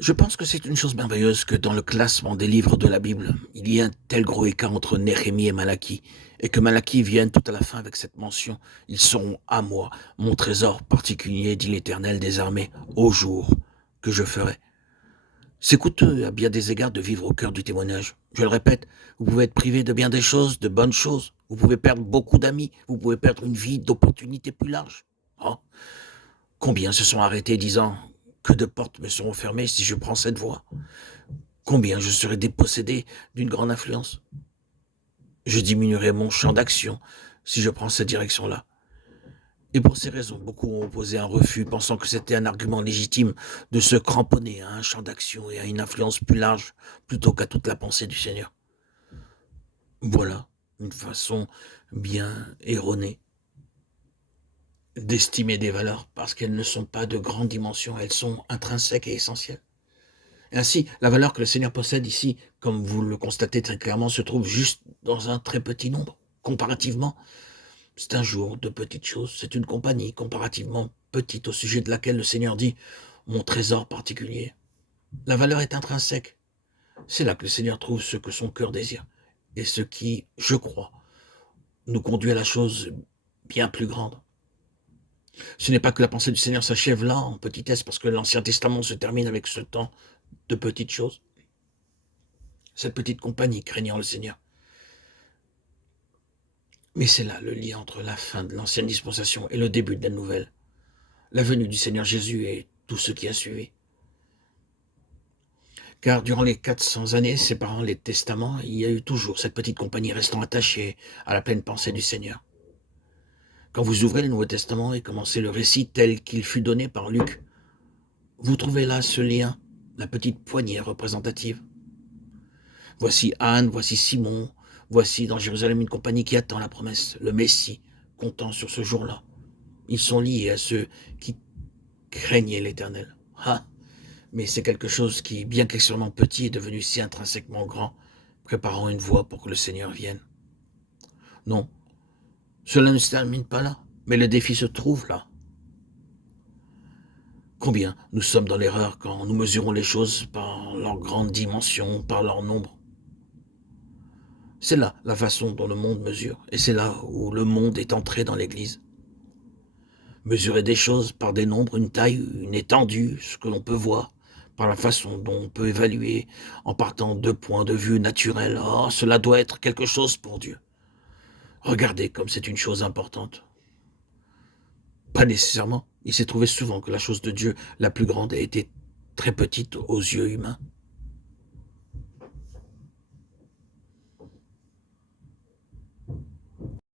Je pense que c'est une chose merveilleuse que dans le classement des livres de la Bible, il y ait un tel gros écart entre Néhémie et Malachie, et que Malachie vienne tout à la fin avec cette mention: ils seront à moi, mon trésor particulier, dit l'Éternel des armées, au jour que je ferai. C'est coûteux à bien des égards de vivre au cœur du témoignage. Je le répète, vous pouvez être privé de bien des choses, de bonnes choses, vous pouvez perdre beaucoup d'amis, vous pouvez perdre une vie d'opportunités plus larges. Oh, combien se sont arrêtés disant: que de portes me seront fermées si je prends cette voie? Combien je serai dépossédé d'une grande influence? Je diminuerai mon champ d'action si je prends cette direction-là. Et pour ces raisons, beaucoup ont opposé un refus, pensant que c'était un argument légitime de se cramponner à un champ d'action et à une influence plus large, plutôt qu'à toute la pensée du Seigneur. Voilà une façon bien erronée d'estimer des valeurs, parce qu'elles ne sont pas de grande dimension, elles sont intrinsèques et essentielles. Et ainsi, la valeur que le Seigneur possède ici, comme vous le constatez très clairement, se trouve juste dans un très petit nombre. Comparativement, c'est un jour de petites choses, c'est une compagnie comparativement petite au sujet de laquelle le Seigneur dit: mon trésor particulier. La valeur est intrinsèque. C'est là que le Seigneur trouve ce que son cœur désire, et ce qui, je crois, nous conduit à la chose bien plus grande. Ce n'est pas que la pensée du Seigneur s'achève là, en petitesse, parce que l'Ancien Testament se termine avec ce temps de petites choses. Cette petite compagnie craignant le Seigneur. Mais c'est là le lien entre la fin de l'ancienne dispensation et le début de la nouvelle. La venue du Seigneur Jésus et tout ce qui a suivi. Car durant les 400 années séparant les testaments, il y a eu toujours cette petite compagnie restant attachée à la pleine pensée du Seigneur. Quand vous ouvrez le Nouveau Testament et commencez le récit tel qu'il fut donné par Luc, vous trouvez là ce lien, la petite poignée représentative. Voici Anne, voici Simon, voici dans Jérusalem une compagnie qui attend la promesse, le Messie, comptant sur ce jour-là. Ils sont liés à ceux qui craignaient l'Éternel. Ah, mais c'est quelque chose qui, bien qu'extrêmement petit, est devenu si intrinsèquement grand, préparant une voie pour que le Seigneur vienne. Non, cela ne se termine pas là, mais le défi se trouve là. Combien nous sommes dans l'erreur quand nous mesurons les choses par leur grande dimension, par leur nombre. C'est là la façon dont le monde mesure, et c'est là où le monde est entré dans l'Église. Mesurer des choses par des nombres, une taille, une étendue, ce que l'on peut voir, par la façon dont on peut évaluer en partant de points de vue naturels. Oh, cela doit être quelque chose pour Dieu. Regardez comme c'est une chose importante. Pas nécessairement. Il s'est trouvé souvent que la chose de Dieu la plus grande a été très petite aux yeux humains.